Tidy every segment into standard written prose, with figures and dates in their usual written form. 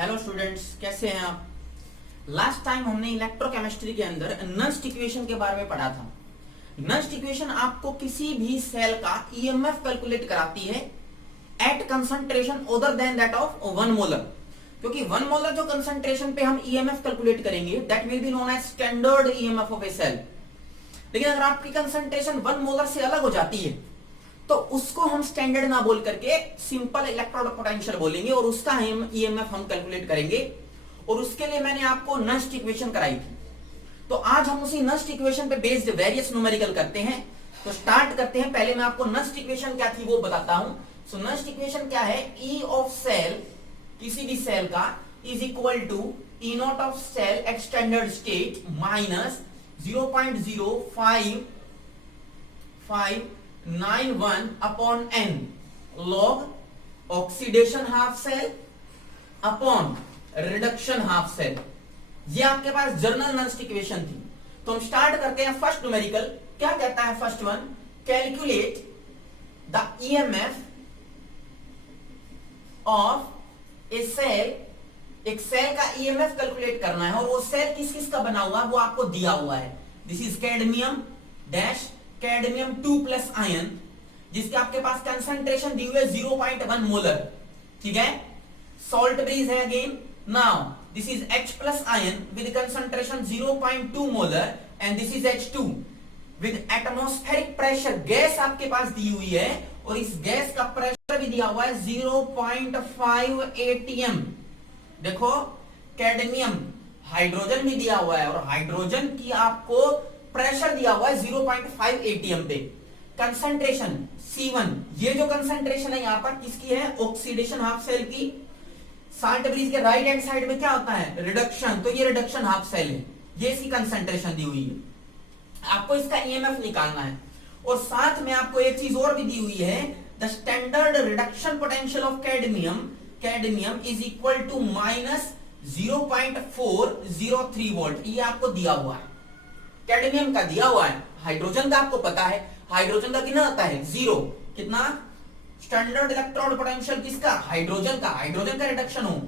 Hello students, कैसे हैं आप। लास्ट टाइम हमने इलेक्ट्रोकेमिस्ट्री के अंदर नस्ट इक्वेशन के बारे में पढ़ा था। नस्ट इक्वेशन आपको किसी भी सेल का ईएमएफ कैलकुलेट कराती है at concentration other than that of 1 molar, क्योंकि 1 मोलर जो कंसंट्रेशन पे हम ईएमएफ कैलकुलेट करेंगे that will be known as standard EMF of a cell. लेकिन अगर आपकी कंसंट्रेशन 1 मोलर से अलग हो जाती है तो उसको हम स्टैंडर्ड ना बोल करके सिंपल इलेक्ट्रोड पोटेंशियल बोलेंगे और उसका ईएमएफ हम कैलकुलेट करेंगे। और उसके लिए मैंने आपको नस्ट इक्वेशन कराई थी, तो आज हम उसी नस्ट इक्वेशन पे बेस्ड वेरियस न्यूमेरिकल करते हैं। तो स्टार्ट करते हैं। पहले मैं आपको नस्ट इक्वेशन क्या थी वो बताता हूं। सो नस्ट इक्वेशन क्या है, ई ऑफ सेल, किसी भी सेल का, is equal to E naught of cell at standard state minus 0.0591 upon n log oxidation half cell upon reduction half cell. ये आपके पास जर्नल नस्ट इक्वेशन थी। तो हम स्टार्ट करते हैं फर्स्ट न्यूमेरिकल। क्या कहता है first one, calculate the EMF of a cell. एक सेल का ईएमएफ कैलकुलेट करना है और वो सेल किस किस का बना हुआ है वो आपको दिया हुआ है। This is cadmium dash cadmium 2 plus ion, जिसके आपके पास कंसंट्रेशन दी हुई है 0.1 मोलर। ठीक है, सॉल्ट ब्रिज है again. Now this is H plus ion with concentration 0.2 molar and this is H2 with atmospheric pressure. Gas आपके पास दी हुई है और इस गैस का प्रेशर भी दिया हुआ है 0.5 atm। देखो, कैडमियम हाइड्रोजन भी दिया हुआ है और हाइड्रोजन की आपको प्रेशर दिया हुआ है 0.5 atm पे। कंसंट्रेशन C1, ये जो कंसंट्रेशन है यहां पर किसकी है, ऑक्सीडेशन हाफ सेल की। साल्ट ब्रिज के राइट हैंड साइड में क्या होता है, रिडक्शन, तो ये रिडक्शन हाफ सेल है, ये इसकी कंसंट्रेशन दी हुई है। आपको इसका ईएमएफ निकालना है और साथ में आपको एक चीज और भी दी हुई है, the standard reduction potential of cadmium is equal to minus 0.403 volt. ये आपको दिया हुआ है, कैडमियम का दिया हुआ है। हाइड्रोजन का आपको पता है, हाइड्रोजन का कितना आता है, 0। कितना स्टैंडर्ड इलेक्ट्रोड पोटेंशियल किसका, हाइड्रोजन का रिडक्शन हो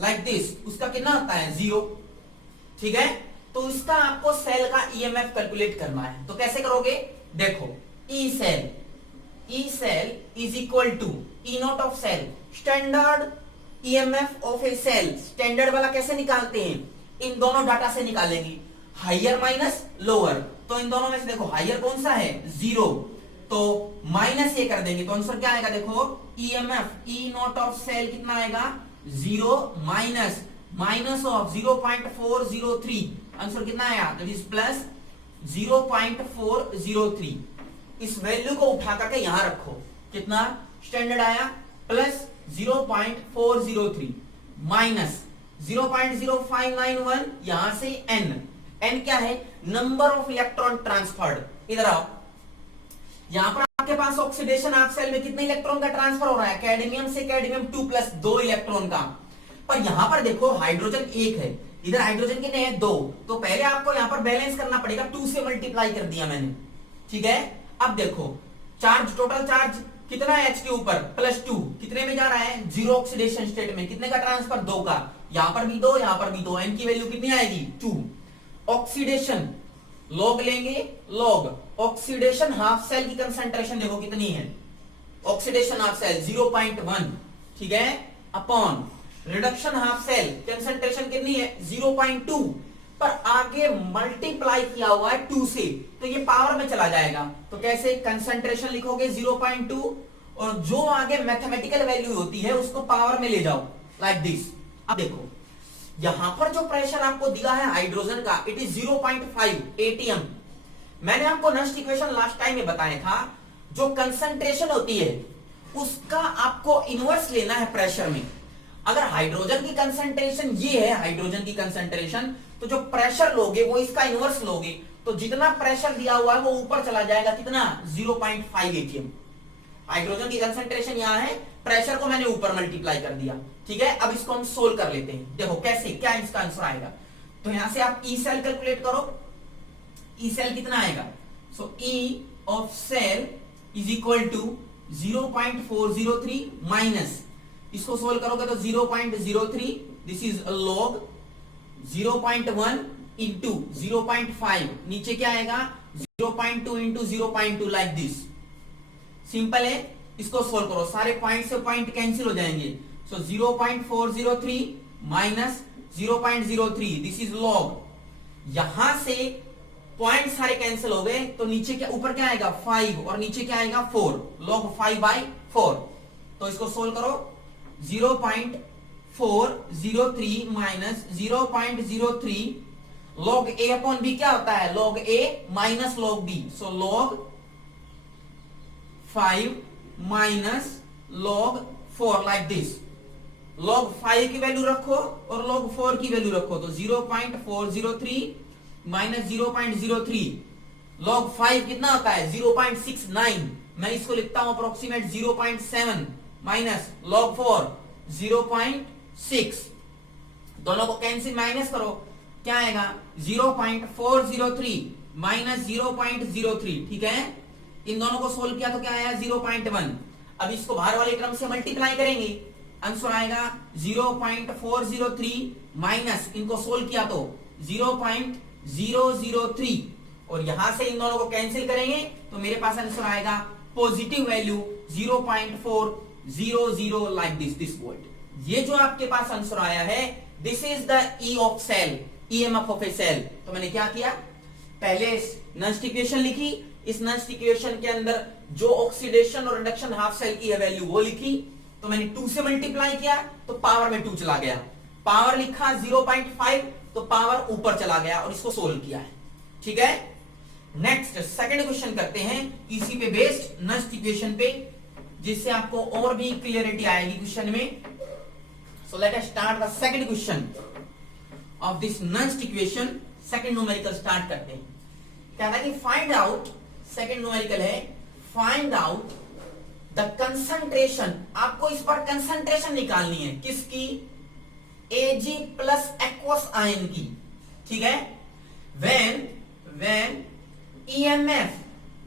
लाइक दिस, उसका कितना आता है, 0। ठीक है, तो इसका आपको सेल का ईएमएफ कैलकुलेट करना है। तो कैसे करोगे, देखो, E cell is equal to E naught of cell, standard EMF of a cell. Standard वाला कैसे निकालते हैं, इन दोनों डाटा से निकालेंगे, हाइयर माइनस लोअर। तो इन दोनों में से देखो हाइयर कौन सा है, 0, तो माइनस ये कर देंगे तो आंसर क्या आएगा, देखो EMF E naught of cell कितना आएगा, 0 माइनस ऑफ 0.403, आंसर कितना आया, दैट इज प्लस 0.403। इस वैल्यू को उठा करके यहां रखो, कितना स्टैंडर्ड आया, प्लस 0.403 माइनस 0.0591, यहां से n क्या है, नंबर ऑफ इलेक्ट्रॉन ट्रांसफर्ड। इधर आओ, यहां पर आपके पास ऑक्सीडेशन हाफ सेल में कितने इलेक्ट्रॉन का ट्रांसफर हो रहा है, कैडमियम से कैडमियम 2 प्लस 2 इलेक्ट्रॉन का। पर यहां पर देखो हाइड्रोजन 1 है, इधर हाइड्रोजन कितने हैं, 2। तो पहले आपको यहां पर बैलेंस करना पड़ेगा, 2 से मल्टीप्लाई कर दिया मैंने। ठीक है, अब देखो चार्ज, टोटल चार्ज कितना है H के ऊपर, +2, कितने में जा रहा है, 0 ऑक्सीडेशन स्टेट में, कितने का ट्रांसफर, 2 का। यहां पर भी 2, यहां पर भी 2, n की वैल्यू कितनी आएगी, 2। ऑक्सीडेशन लॉग लेंगे, लॉग ऑक्सीडेशन हाफ सेल की कंसंट्रेशन देखो कितनी है, ऑक्सीडेशन हाफ सेल 0.1, ठीक है, upon reduction half cell concentration कितनी है, 0.2, पर आगे मल्टीप्लाई किया हुआ है 2 से, तो ये पावर में चला जाएगा। तो कैसे, कंसंट्रेशन लिखोगे 0.2 और जो आगे मैथमेटिकल वैल्यू होती है उसको पावर में ले जाओ लाइक दिस। अब देखो यहां पर जो प्रेशर आपको दिया है हाइड्रोजन का, इट इज 0.5 atm। मैंने आपको नस्ट इक्वेशन लास्ट टाइम में बताया था, जो कंसंट्रेशन होती है उसका आपको इनवर्स लेना है प्रेशर में। अगर हाइड्रोजन की कंसंट्रेशन ये है, हाइड्रोजन की कंसंट्रेशन, तो जो प्रेशर लोगे वो इसका इनवर्स लोगे, तो जितना प्रेशर दिया हुआ है वो ऊपर चला जाएगा, कितना, 0.5 atm। हाइड्रोजन की कंसंट्रेशन यहां है, प्रेशर को मैंने ऊपर मल्टीप्लाई कर दिया। ठीक है, अब इसको हम सोल्व कर लेते हैं। देखो कैसे, क्या इसका आंसर आएगा। तो यहां से आप ई सेल कैलकुलेट करो, ई सेल कितना आएगा, so E of cell is equal to 0.403 minus इसको सोल्व करोगे तो 0.03, दिस इज लॉग 0.1 इंटू 0.5, नीचे क्या आएगा 0.2 इंटू 0.2 लाइक दिस। सिंपल है, इसको सोल्व करो, सारे पॉइंट से पॉइंट कैंसिल हो जाएंगे। सो 0.403 माइनस 0.03, दिस इज लॉग, यहां से पॉइंट सारे कैंसिल हो गए तो नीचे क्या, ऊपर क्या आएगा 5 और नीचे क्या आएगा 4, log 5/4। तो इसको सोल्व करो, 0.403 minus 0.03 log a upon b क्या होता है, log a minus log b। So log 5 minus log 4 like this. log 5 की वैल्यू रखो और log 4 की वैल्यू रखो, तो 0.403 माइनस 0.03, log 5 कितना होता है 0.69, मैं इसको लिखता हूं अप्रोक्सीमेट 0.7 माइनस log 4 0.6, दोनों को कैंसिल माइनस करो, क्या आएगा 0.403 माइनस 0.03, ठीक है। इन दोनों को सोल्व किया तो क्या आया 0.1। अब इसको बाहर वाले टर्म से मल्टीप्लाई करेंगे, आंसर आएगा 0.403 माइनस, इनको सोल्व किया तो 0.003 और यहां से इन दोनों को कैंसिल करेंगे तो मेरे पास आंसर आएगा positive value 0.400 like this volt. ये जो आपके पास आंसर आया है, this is the E of cell, EMF of a cell. तो मैंने क्या किया, पहले नस्ट इक्वेशन लिखी, इस नस्ट इक्वेशन के अंदर जो ऑक्सीडेशन और रिडक्शन हाफ सेल की है वैल्यू वो लिखी, तो मैंने 2 से मल्टीप्लाई किया तो पावर में 2 चला गया, पावर लिखा 0.5 तो पावर ऊपर चला गया और इसको सोल्व किया है, ठीक है। नेक्स्ट सेकंड क्वेश्चन करते हैं इसी पे बेस्ड नस्ट इक्वेशन पे, जिससे आपको और भी क्लियरिटी आएगी क्वेश्चन में। So let us start the second question of this Nernst equation. Second numerical start करते हैं। कहता है कि फाइंड आउट, सेकंड न्यूमेरिकल है, फाइंड आउट द कंसंट्रेशन, आपको इस पर कंसंट्रेशन निकालनी है किसकी, Ag प्लस एक्वस आयन की, ठीक है। when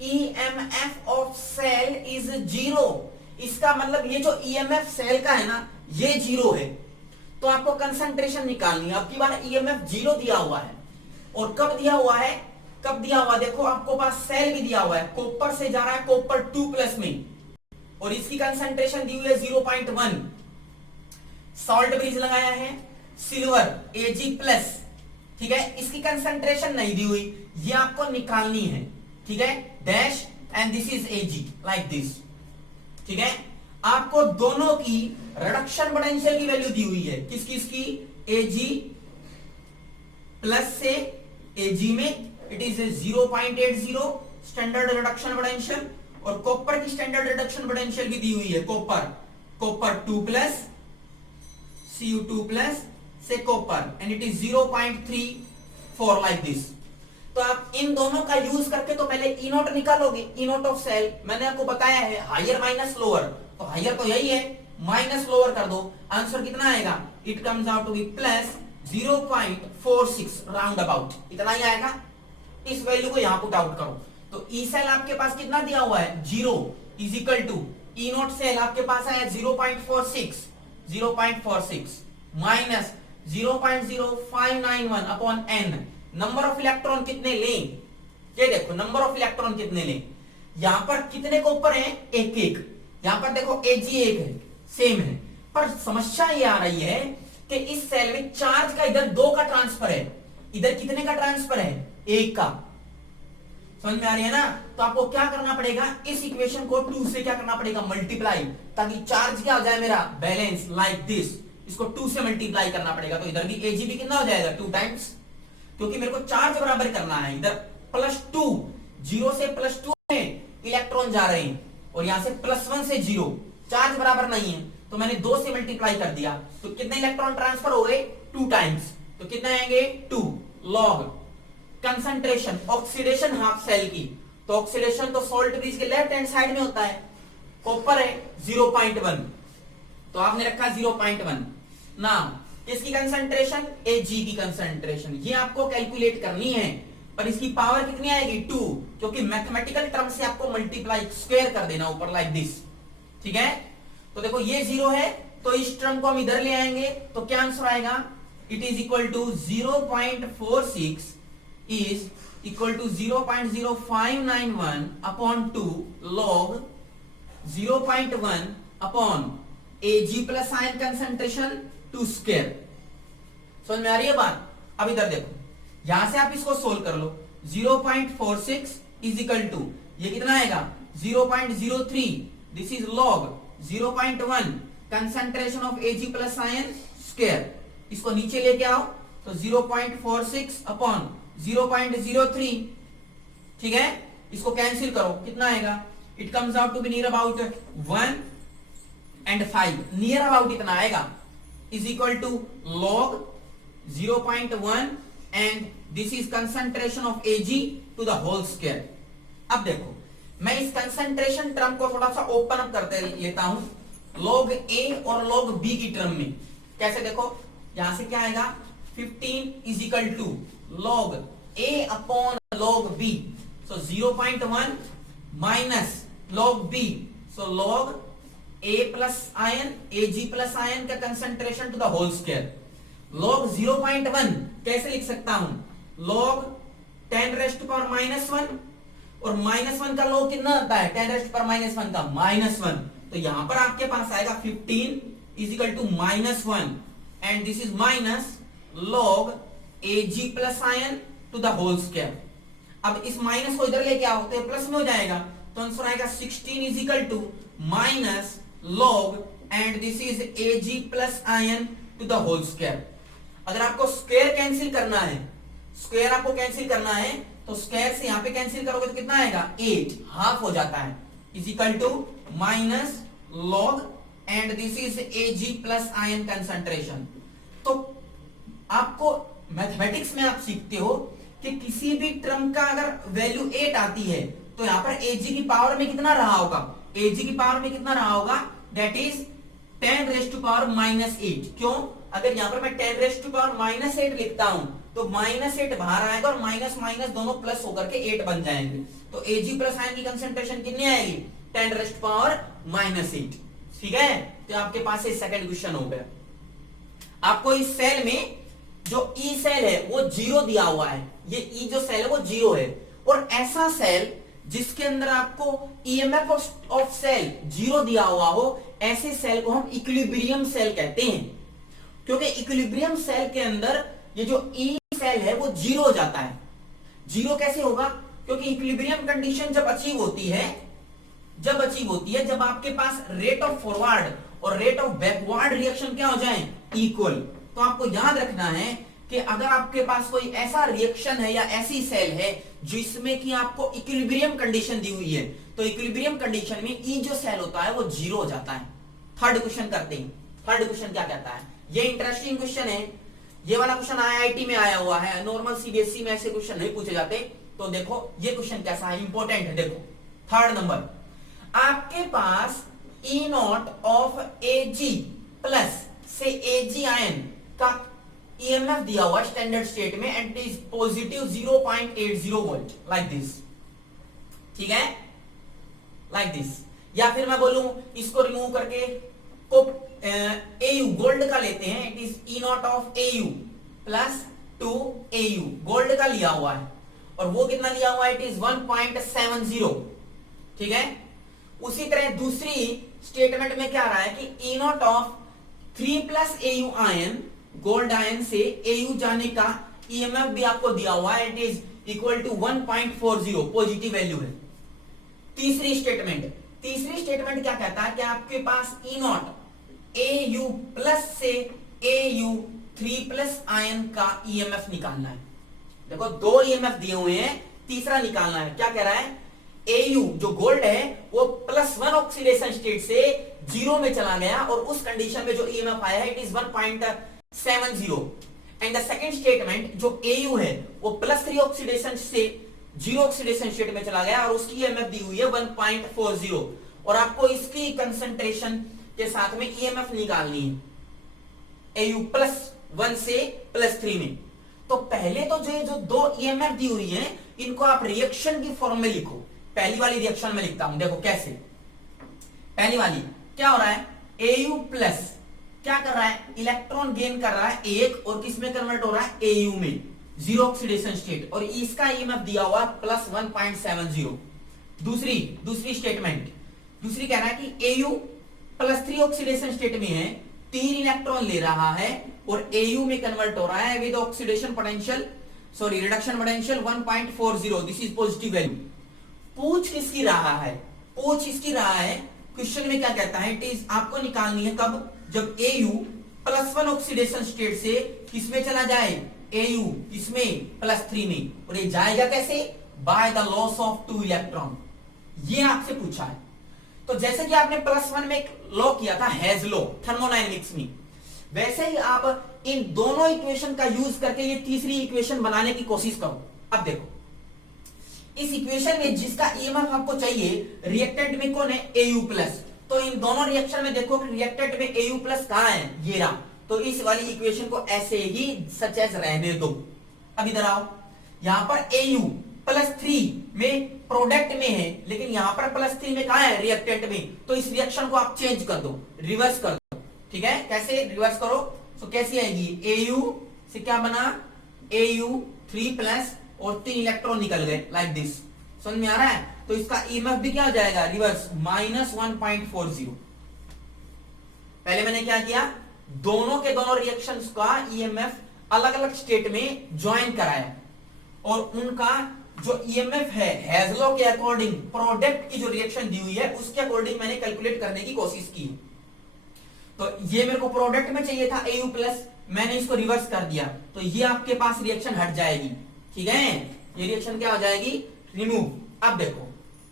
EMF of cell is 0, इसका मतलब ये जो EMF सेल का है ना ये 0 है, तो आपको कंसंट्रेशन निकालनी है। अब की बार EMF 0 दिया हुआ है, और कब दिया हुआ है, कब दिया हुआ देखो, आपको पास सेल भी दिया हुआ है, कॉपर से जा रहा है कॉपर 2+ में, और इसकी कंसंट्रेशन दी हुई है 0.1। सॉल्ट ब्रिज लगाया है, सिल्वर Ag+, ठीक है, इसकी कंसंट्रेशन नहीं दी हुई, ये आपको निकालनी है, ठीक है, dash and this is Ag like this, ठीक है। आपको दोनों की रिडक्शन पोटेंशियल की वैल्यू दी हुई है, किसकी, इसकी Ag+ से Ag में it is 0.80 standard reduction potential, और कॉपर की स्टैंडर्ड रिडक्शन पोटेंशियल भी दी हुई है, कॉपर 2+ Cu2+ से copper, and it is 0.34 like this. तो आप इन दोनों का यूज करके तो पहले ई नोट निकालोगे, ई नोट ऑफ सेल। मैंने आपको बताया है हायर माइनस लोअर, तो हायर तो यही है, माइनस लोअर कर दो, आंसर कितना आएगा, it comes out to be plus 0.46 round about, इतना ही आएगा। इस वैल्यू को यहां पुट आउट करो, तो ई सेल आपके पास कितना दिया हुआ है 0 is equal to E naught cell आपके पास आया 0.46 minus 0.0591 upon n। Number of electron कितने लें, ये देखो नंबर ऑफ इलेक्ट्रॉन कितने लें, यहां पर कितने कॉपर हैं, एक एक, यहां पर देखो Ag एक है, सेम है, पर समस्या ये आ रही है कि इस सेल में चार्ज का इधर 2 का ट्रांसफर है, इधर कितने का ट्रांसफर है, 1 का। समझ में आ रही है ना। तो आपको क्या करना पड़ेगा, इस इक्वेशन को 2 से क्या करना पड़ेगा, मल्टीप्लाई, ताकि चार्ज क्या हो जाए मेरा, बैलेंस लाइक दिस। इसको 2 से मल्टीप्लाई करना पड़ेगा, तो इधर भी Ag भी कितना हो जाएगा 2 टाइम्स, क्योंकि मेरे को चार्ज बराबर करना है। इधर +2, 0 से +2 में इलेक्ट्रॉन जा रहे हैं, और यहां से +1 से 0, चार्ज बराबर नहीं है, तो मैंने 2 से मल्टीप्लाई कर दिया, तो कितने इलेक्ट्रॉन ट्रांसफर हो गए 2 टाइम्स, तो कितने आएंगे 2 log concentration oxidation half cell की। तो ऑक्सीडेशन तो सॉल्ट ब्रिज के लेफ्ट हैंड साइड में होता है, कॉपर है 0.1, तो आपने रखा 0.1। नाउ इसकी कंसंट्रेशन Ag की कंसंट्रेशन ये आपको कैलकुलेट करनी है, पर इसकी पावर कितनी आएगी 2, क्योंकि मैथमेटिकल टर्म से आपको मल्टीप्लाई स्क्वायर कर देना ऊपर लाइक दिस, ठीक है। तो देखो ये 0 है, तो इस टर्म को हम इधर ले आएंगे तो क्या आंसर आएगा, it is equal to 0.46 is equal to 0.0591 upon 2 log 0.1 अपॉन Ag plus ion concentration to square. समझ में आ रही है बात? अब इधर देखो, यहां से आप इसको सोल्व कर लो। 0.46 इज इक्वल टू ये कितना आएगा 0.03, this is log 0.1 concentration of Ag plus ion square. इसको नीचे लेके आओ तो 0.46 अपॉन 0.03, ठीक है, इसको कैंसिल करो, कितना आएगा, it comes out to be near about 1 and 5, near about इतना आएगा, is equal to log 0.1 and this is concentration of Ag to the whole square. अब देखो मैं इस कंसंट्रेशन टर्म को थोड़ा सा ओपन अप करते लेता हूं log A और log B की टर्म में। कैसे, देखो यहां से क्या आएगा 15 is equal to log A upon log B, so 0.1 minus log B, so log A plus ion Ag plus ion का concentration to the whole square. log 0.1 कैसे लिख सकता हूं, log 10 रेस्ट पावर -1 और -1 का log कितना आता है 10 रेस्ट पावर -1 का -1, तो यहां पर आपके पास आएगा 15 is equal to -1 and this is minus log Ag plus ion to the whole square. अब इस माइनस को इधर लेके आओ तो प्लस में हो जाएगा, तो आंसर आएगा 16 is equal to minus log and this is Ag plus ion to the whole square. अगर आपको स्क्वायर कैंसिल करना है, स्क्वायर आपको कैंसिल करना है तो स्क्वायर से यहां पे कैंसिल करोगे तो कितना आएगा 8, हाफ हो जाता है, is equal to minus log and this is Ag plus ion concentration. तो आपको मैथमेटिक्स में आप सीखते हो कि किसी भी टर्म का अगर वैल्यू 8 आती है तो यहां पर Ag की पावर में कितना रहा होगा, Ag की पावर में कितना रहा होगा, that is 10 raised to power -8। क्यों, अगर यहां पर मैं 10 रेस्ट टू पावर -8 लिखता हूं तो -8 बाहर आएगा और माइनस माइनस दोनों प्लस होकर के 8 बन जाएंगे, तो Ag प्लस आयन की कंसंट्रेशन कितनी आएगी 10 रेस्ट पावर -8, ठीक है। तो आपके पास ये सेकंड क्वेश्चन हो गया। आपको इस सेल में जो ई सेल है वो 0 दिया हुआ है, ये ई जो सेल है वो 0 है, और ऐसा सेल जिसके अंदर आपको ईएमएफ ऑफ सेल 0 दिया हुआ हो, ऐसे सेल को हम इक्विलिब्रियम सेल कहते हैं, क्योंकि इक्विलिब्रियम सेल के अंदर ये जो ई सेल है वो 0 हो जाता है। 0 कैसे होगा, क्योंकि इक्विलिब्रियम कंडीशन जब अचीव होती है, जब आपके पास रेट ऑफ फॉरवर्ड और रेट ऑफ बैकवर्ड रिएक्शन क्या हो जाए इक्वल। तो आपको याद रखना है कि अगर आपके पास कोई ऐसा रिएक्शन है या ऐसी सेल है जिसमें कि आपको इक्विलिब्रियम कंडीशन दी हुई है, तो इक्विलिब्रियम कंडीशन में ई जो सेल होता है वो 0 हो जाता है। थर्ड क्वेश्चन करते हैं, थर्ड क्वेश्चन क्या कहता है, ये इंटरेस्टिंग क्वेश्चन है, ये वाला क्वेश्चन आईआईटी में आया हुआ है, नॉर्मल सीबीएसई में ऐसे क्वेश्चन नहीं पूछे जाते। तो देखो ये क्वेश्चन कैसा है, इंपॉर्टेंट है। देखो थर्ड नंबर, आपके पास E naught of Ag plus से Ag आयन का ईएमएफ दिया हुआ स्टैंडर्ड स्टेट में and is positive 0.80 volt, like this, ठीक है, लाइक दिस। या फिर मैं बोलूं इसको रिमूव करके को Au गोल्ड का लेते हैं, it is E naught of Au plus 2 Au gold का लिया हुआ है, और वो कितना लिया हुआ है, इट इज 1.70, ठीक है। उसी तरह दूसरी स्टेटमेंट में क्या आ रहा है कि E naught of 3 plus Au ion, gold ion से Au जाने का ईएमएफ भी आपको दिया हुआ है, it is equal to 1.40, positive value है। तीसरी स्टेटमेंट क्या कहता है कि आपके पास ई नॉट Au प्लस से Au 3 प्लस आयन का ईएमएफ निकालना है। देखो दो ईएमएफ दिए हुए हैं, तीसरा निकालना है। क्या कह रहा है, Au जो गोल्ड है वो +1 ऑक्सीडेशन स्टेट से 0 में चला गया, और उस कंडीशन में जो ईएमएफ आया है it is 1.70, and the second statement जो Au है वो +3 ऑक्सीडेशन से 0 ऑक्सीडेशन स्टेट में चला गया और उसकी ईएमएफ दी हुई है 1.40, और आपको इसकी कंसंट्रेशन के साथ में ईएमएफ निकालनी है Au +1 से +3 में। तो पहले तो जो दो ईएमएफ दी हुई है इनको आप रिएक्शन की फॉर्म में लिखो। पहली वाली रिएक्शन में लिखता हूं, देखो कैसे। पहली वाली क्या हो रहा है, Au प्लस क्या कर रहा है, इलेक्ट्रॉन गेन कर रहा है एक, और किस में कन्वर्ट हो रहा है, एयू में, जीरो ऑक्सीडेशन स्टेट, और इसका ईएमएफ दिया हुआ प्लस 1.70। दूसरी स्टेटमेंट, दूसरी कह रहा है कि एयू प्लस 3 ऑक्सीडेशन स्टेट में है, 3 इलेक्ट्रॉन ले रहा है और एयू में कन्वर्ट हो रहा है with oxidation potential, sorry reduction potential 1.40, this is positive value. पूछ किसकी रहा है, पूछ इसकी रहा है, क्वेश्चन में क्या कहता है, इट इज आपको निकालनी है कब, जब एयू प्लस 1 ऑक्सीडेशन स्टेट से किसमें चला जाए, एयू किसमें, प्लस 3 में, और ये जाएगा कैसे, by the loss of 2 electron, ये आपसे पूछा है। तो जैसे कि आपने प्लस 1 में एक लॉ किया था, हेज लॉ थर्मोडायनेमिक्स में, वैसे ही आप इन दोनों इक्वेशन का यूज करके ये तीसरी इक्वेशन बनाने की कोशिश करो। अब देखो इस इक्वेशन में जिसका ईएमएफ आपको चाहिए, रिएक्टेंट में कौन है, एयू प्लस, तो इन दोनों रिएक्शन में देखो कि रिएक्टेंट में एयू प्लस कहां है, ये रहा, तो इस वाली इक्वेशन को ऐसे ही सच एज रहने दो। अब इधर आओ, यहां पर एयू प्लस 3 में प्रोडक्ट में है, लेकिन यहां पर प्लस 3 में कहां है, रिएक्टेंट में, तो इस रिएक्शन को आप चेंज कर दो, रिवर्स कर दो, ठीक है, कैसे रिवर्स करो, तो कैसी आएगी, एयू से क्या बना, एयू 3 प्लस और 3 इलेक्ट्रॉन निकल गए, लाइक दिस, समझ में आ रहा है, तो इसका ईएमएफ भी क्या हो जाएगा, रिवर्स माइनस 1.40। पहले मैंने क्या किया, दोनों के दोनों रिएक्शंस का ईएमएफ अलग अलग स्टेट में ज्वाइन कराया, और उनका जो ईएमएफ है हेज लॉ के अकॉर्डिंग, प्रोडक्ट की जो रिएक्शन दी हुई है उसके अकॉर्डिंग मैंने कैलकुलेट करने की कोशिश की। तो ये मेरे को प्रोडक्ट में चाहिए था एयू प्लस, मैंने इसको रिवर्स कर दिया, तो ये आपके पास रिएक्शन हट जाएगी, ठीक है, ये रिएक्शन क्या हो जाएगी, रिमूव। अब देखो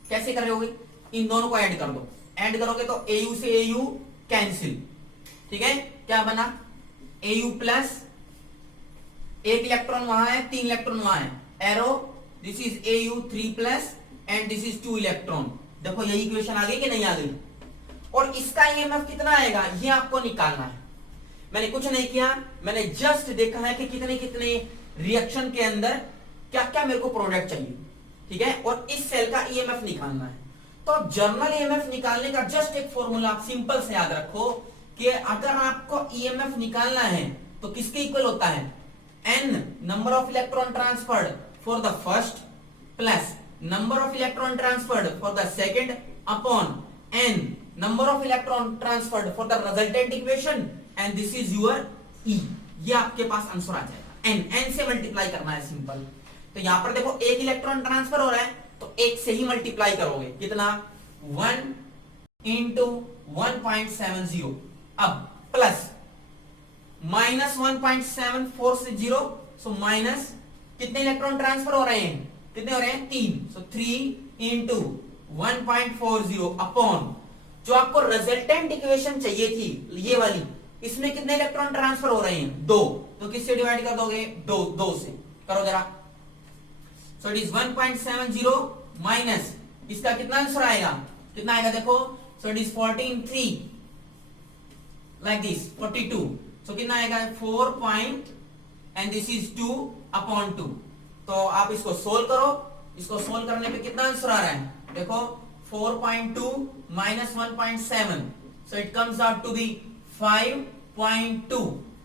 कैसे कर रहे होगे, इन दोनों को ऐड कर दो, ऐड करोगे तो एयू से एयू कैंसिल, ठीक है, क्या बना, एयू प्लस, एक इलेक्ट्रॉन वहां है, 3 इलेक्ट्रॉन वहां है, arrow, this is AU 3 plus and this is 2 electron. देखो यही इक्वेशन आ गई कि नहीं आ गई, और इसका ईएमएफ कितना आएगा ये आपको निकालना है। मैंने कुछ नहीं किया, मैंने जस्ट देखा है कि कितने कितने रिएक्शन के अंदर क्या क्या मेरे को प्रोडक्ट चाहिए, ठीक है, और इस सेल का ईएमएफ निकालना है। तो जर्नल ईएमएफ निकालने का जस्ट एक फॉर्मूला आप सिंपल से याद रखो कि अगर आपको ईएमएफ निकालना है तो किसके इक्वल होता है, n number of electron transferred for the first plus number of electron transferred for the second upon n number of electron transferred for the resultant equation, and this is your E। ये आपके पास answer आ जाएगा, n से multiply करना है, simple. तो यहां पर देखो एक इलेक्ट्रॉन ट्रांसफर हो रहा है, तो एक से ही मल्टीप्लाई करोगे, कितना, 1 इंटू 1.70, अब प्लस माइनस 1.74 से 0, सो माइनस कितने इलेक्ट्रॉन ट्रांसफर हो रहे हैं, कितने हो रहे हैं, 3, सो 3 इंटू 1.40 अपॉन जो आपको रिजल्टेंट इक्वेशन चाहिए थी ये वाली, इसमें कितने इलेक्ट्रॉन ट्रांसफर हो रहे हैं, 2, तो किससे डिवाइड कर दोगे, 2 से करो जरा, सो इट इज 1.70 माइनस इसका कितना आंसर आएगा, कितना आएगा देखो, सो इट इज 14.3 लाइक दिस 42, सो कितना आएगा 4 point and this is 2 upon 2। तो आप इसको सोल्व करो, इसको सोल्व करने पे कितना आंसर आ रहा है, देखो 4.2 minus 1.7, so it comes out to be 5.2,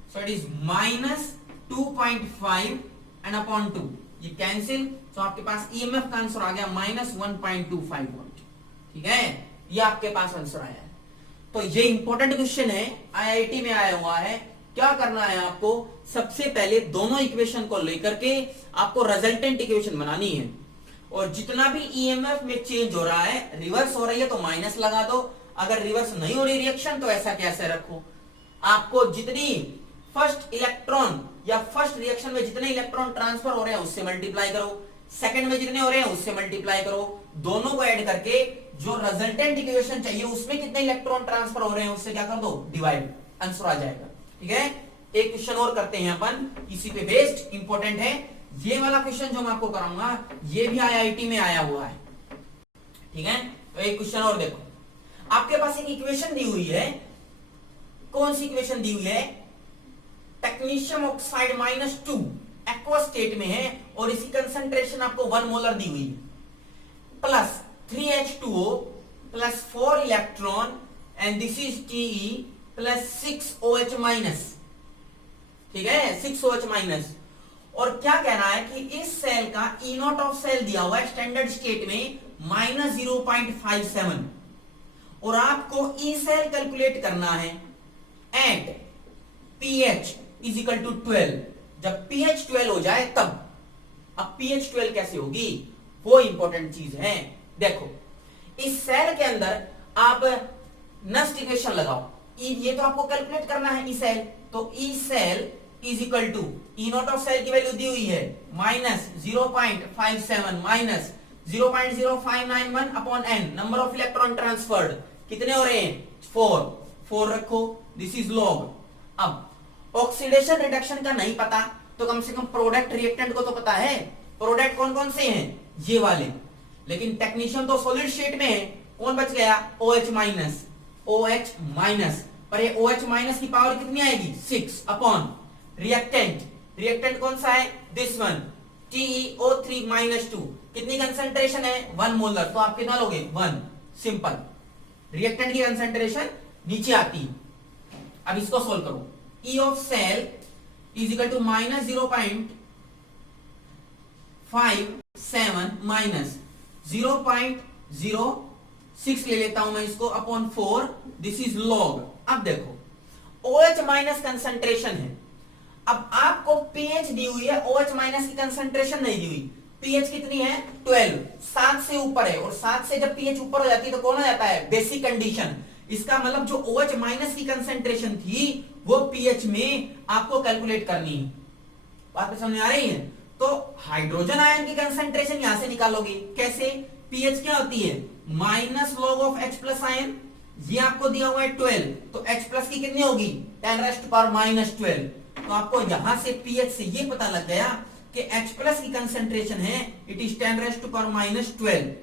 so it is minus 2.5 and upon 2, ये कैंसिल, तो आपके पास ईएमएफ का आंसर आ गया माइनस 1.25 वोल्ट, ठीक है, ये आपके पास आंसर आया है। तो ये इंपॉर्टेंट क्वेश्चन है, आईआईटी में आया हुआ है। क्या करना है आपको, सबसे पहले दोनों इक्वेशन को लेकर के आपको रिजल्टेंट इक्वेशन बनानी है, और जितना भी ईएमएफ में चेंज हो रहा है, रिवर्स हो रही है तो माइनस लगा दो, अगर रिवर्स नहीं हो रही रिएक्शन तो ऐसा कैसे रखो। आपको जितनी फर्स्ट इलेक्ट्रॉन या फर्स्ट रिएक्शन में जितने इलेक्ट्रॉन ट्रांसफर हो रहे हैं उससे मल्टीप्लाई करो, सेकंड में जितने हो रहे हैं उससे मल्टीप्लाई करो, दोनों को ऐड करके जो रिजल्टेंट इक्वेशन चाहिए उसमें कितने इलेक्ट्रॉन ट्रांसफर हो रहे हैं उससे क्या कर दो, डिवाइड, आंसर आ जाएगा, ठीक है। एक क्वेश्चन और करते हैं अपन, इसी पे बेस्ड, इंपॉर्टेंट है ये वाला क्वेश्चन जो मैं आपको कराऊंगा, ये भी आईआईटी में आया हुआ है, ठीक है। तो एक क्वेश्चन और देखो, आपके पास एक इक्वेशन दी हुई है, कौन सी इक्वेशन दी हुई है, टेक्नीशियम ऑक्साइड -2 एक्वा स्टेट में है और इसकी कंसंट्रेशन आपको 1 मोलर दी हुई है, plus 3H2O plus 4 electron and this is Te plus 6OH minus, ठीक है, 6OH माइनस। और क्या कहना है कि इस सेल का ई नॉट ऑफ सेल दिया हुआ है स्टैंडर्ड स्टेट में -0.57 और आपको ई सेल कैलकुलेट करना है at pH is equal to 12। जब pH 12 हो जाए तब। अब pH 12 कैसे होगी, वो इंपॉर्टेंट चीज है। देखो इस सेल के अंदर आप नस्ट इक्वेशन लगाओ, ये तो आपको कैलकुलेट करना है ई सेल, तो E cell is equal to E naught of cell की वैल्यू दी हुई है -0.57 minus 0.0591 upon n, number of electron transferred कितने हो रहे हैं, 4 रखो, दिस इज लॉग। अब ऑक्सीडेशन रिडक्शन का नहीं पता तो कम से कम प्रोडक्ट रिएक्टेंट को तो पता है। प्रोडक्ट कौन कौन से हैं, ये वाले, लेकिन टेक्नीशियन तो सॉलिड स्टेट में है। कौन बच गया, OH माइनस, OH माइनस, पर ये OH माइनस की पावर कितनी आएगी, 6 अपॉन रिएक्टेंट, रिएक्टेंट कौन सा है, दिस वन, TeO3 माइनस 2, कितनी कंसेंट्रेशन है, 1 मोलर, तो आप कितना लोगे, 1, सिंपल। रिएक्टेंट की कंसेंट्रेशन नीचे आती है। अब इसको सोल्व करो, E of cell is equal to -0.57 minus 0.06 ले लेता हूं मैं इसको अपॉन 4, दिस इज लॉग। अब देखो OH माइनस कंसेंट्रेशन है, अब आपको pH दी हुई है, OH माइनस की कंसेंट्रेशन नहीं दी हुई। pH कितनी है, 12, 7 से ऊपर है, और 7 से जब pH ऊपर हो जाती है तो कौन हो जाता है, बेसिक कंडीशन। इसका मतलब जो OH माइनस की कंसेंट्रेशन थी वो pH में आपको कैलकुलेट करनी है। बात में समझ आ रही है। तो हाइड्रोजन आयन की कंसेंट्रेशन यहां से निकालोगे, कैसे, pH क्या होती है, minus log of H plus ion, ये आपको दिया हुआ है 12, तो H प्लस की कितनी होगी, 10⁻⁻12। तो आपको यहां से pH से ये पता लग गया कि H प्लस की कंसेंट्रेशन है, इट इज 10⁻⁻12।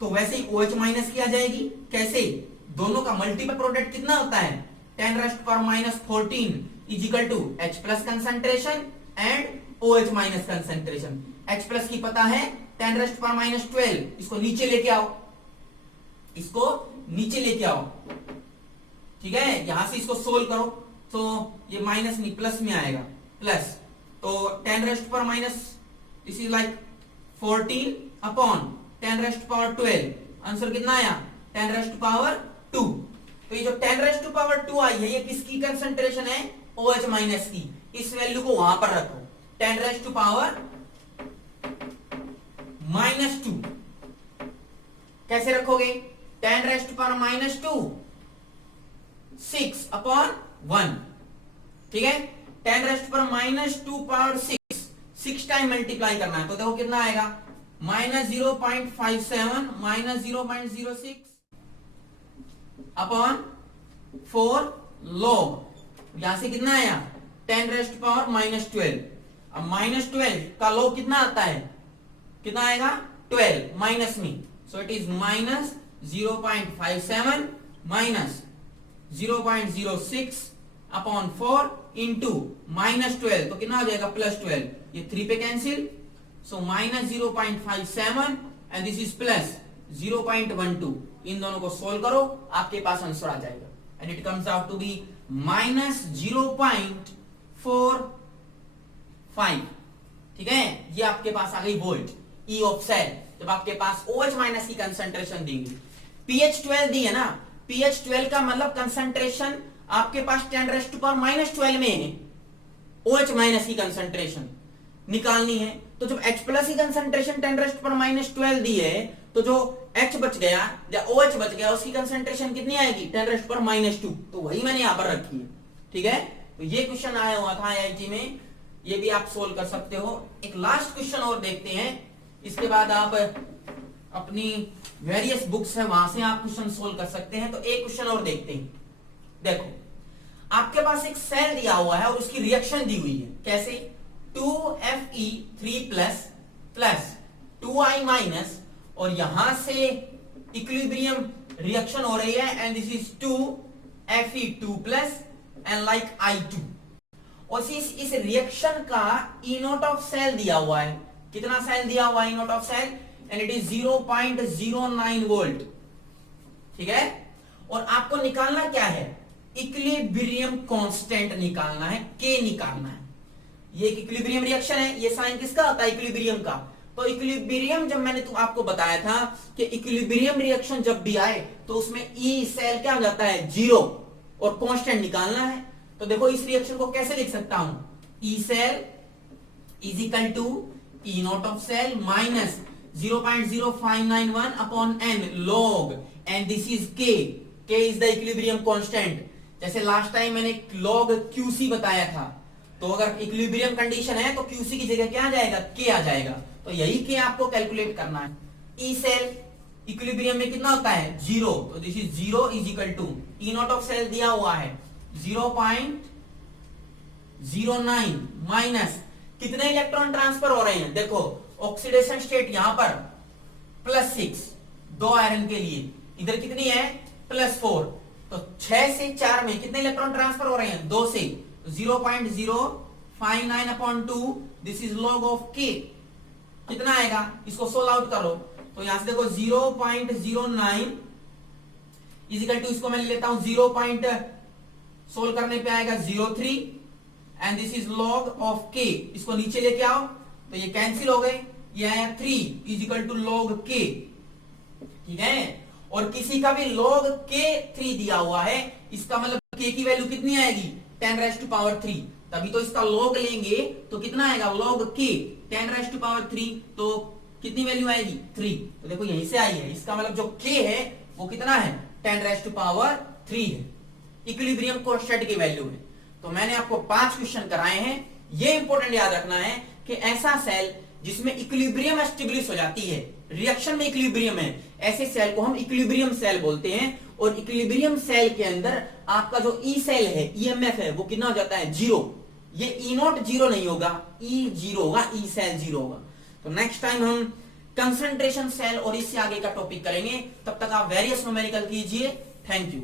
तो वैसे ही OH माइनस की आ जाएगी, कैसे, दोनों का मल्टीपल प्रोडक्ट कितना होता है, 10⁻14 is equal to H plus concentration and OH minus concentration. H plus की पता है 10⁻12, इसको नीचे लेके आओ, इसको नीचे लेके आओ, ठीक है, यहां से इसको सोल्व करो तो ये माइनस नहीं प्लस में आएगा, प्लस, तो 10⁻, this is like 14 upon 10⁻12, answer कितना आया, 10⁻2। तो ये जो 10⁻2 आई है, ये किसकी कंसेंट्रेशन है, OH माइनस की। इस वैल्यू को वहां पर रखो, 10⁻2 कैसे रखोगे, 10⁻2 6 अपॉन 1, ठीक है, 10⁻2 पावर 6 टाइम मल्टीप्लाई करना है, तो देखो कितना आएगा, -0.57 -0.06 अपॉन 4 लॉग, यहां से कितना आया, 10⁻12। अब -12 का लॉग कितना आता है, कितना आएगा, 12 माइनस में, so it is -0.57 minus 0.06 upon 4 into -12, तो कितना हो जाएगा, +12, ये 3 पे cancel, so -0.57 and this is plus 0.12। इन दोनों को सोल्व करो, आपके पास आंसर आ जाएगा, and it comes out to be -0.45, ठीक है। ये आपके पास आ गई वोल्ट, E ऑफ सेल, जब आपके पास OH माइनस की कंसेंट्रेशन दी गई, pH 12 दी है ना, pH 12 का मतलब कंसेंट्रेशन आपके पास 10⁻12 में है, OH माइनस की कंसेंट्रेशन निकालनी है, तो जब H प्लस की कंसेंट्रेशन 10⁻12 दी है, तो जो H बच गया या OH बच गया उसकी कंसेंट्रेशन कितनी आएगी, 10⁻2, तो वही मैंने यहां पर रखी है, ठीक है। तो ये क्वेश्चन आया हुआ था IIT में, ये भी आप सोल्व कर सकते हो। एक लास्ट क्वेश्चन और देखते हैं, इसके बाद आप अपनी वेरियस बुक्स है वहां से आप क्वेश्चन सोल्व कर सकते हैं। तो एक क्वेश्चन और देखते हैं। देखो आपके पास एक सेल दिया हुआ है और उसकी रिएक्शन दी हुई है, कैसे, 2Fe3 प्लस 2I माइनस, और यहां से इक्विलिब्रियम रिएक्शन हो रही है, and this is 2Fe2 plus and like I2, और इस रिएक्शन का E नॉट ऑफ सेल दिया हुआ है, कितना सेल दिया हुआ है E naught of cell, and it is 0.09 volt, ठीक है। और आपको निकालना क्या है, इक्विलिब्रियम कांस्टेंट निकालना है, के निकालना है। ये एक इक्विलिब्रियम रिएक्शन है, ये साइन किसका होता है, इक्विलिब्रियम का। तो इक्विलिब्रियम जब मैंने आपको बताया था कि इक्विलिब्रियम रिएक्शन जब भी आए तो उसमें ई सेल क्या हो जाता है, जीरो, और कांस्टेंट निकालना है। तो देखो इस रिएक्शन को कैसे लिख सकता हूं, E cell is equal to E naught of cell minus 0.0591 upon n log, and this is K, K is the equilibrium constant. जैसे लास्ट टाइम मैंने लॉग क्यूसी बताया था, तो अगर इक्विलिब्रियम कंडीशन है तो क्यूसी की जगह क्या आ जाएगा, के आ जाएगा। तो यही के आपको कैलकुलेट करना है। ई सेल इक्विलिब्रियम में कितना होता है, जीरो, तो this is zero is equal to E naught of cell दिया हुआ है 0.09 माइनस कितने इलेक्ट्रॉन ट्रांसफर हो रहे हैं, देखो ऑक्सीडेशन स्टेट यहां पर +6, 2 आयरन के लिए, इधर कितनी है +4, तो 6 से 4 में कितने इलेक्ट्रॉन ट्रांसफर हो रहे हैं, 2 से, 0.059 upon 2, this is log of के, कितना आएगा, इसको सोल्व आउट करो। तो यहां से देखो 0.09 इजिकल टू, इसको मैं लेता हूं 0. सोल्व करने पे आएगा 0.3 and this is log of के, इसको नीचे लेके आओ तो ये कैंसिल हो गए, ये आया 3 इजिकल टू लॉग के, ठीक है। और किसी का भी लॉग के 3 दिया हुआ है, इसका मतलब के की वैल्यू कितनी आएगी, 10⁻3, तभी तो इसका लॉग लेंगे तो कितना आएगा, लॉग के 10⁻3, तो कितनी वैल्यू आएगी 3, तो देखो यहीं से आई है, इसका मतलब जो के है वो कितना है 10⁻3 है, इक्विलिब्रियम कांस्टेंट की वैल्यू है। तो मैंने आपको 5 क्वेश्चन कराए हैं, ये इंपॉर्टेंट याद रखना है कि ऐसा सेल जिसमें इक्विलिब्रियम एस्टेब्लिश हो जाती है, रिएक्शन में इक्विलिब्रियम है, ऐसे सेल को हम इक्विलिब्रियम सेल बोलते हैं। और इक्विलिब्रियम सेल के अंदर आपका जो ई सेल है, ईएमएफ है, वो कितना हो जाता है, जीरो। ये ई नॉट जीरो नहीं होगा, ई जीरो होगा, ई सेल जीरो होगा। तो नेक्स्ट टाइम हम कंसंट्रेशन सेल और इससे आगे का टॉपिक करेंगे, तब तक आप वेरियस न्यूमेरिकल कीजिए। Thank you.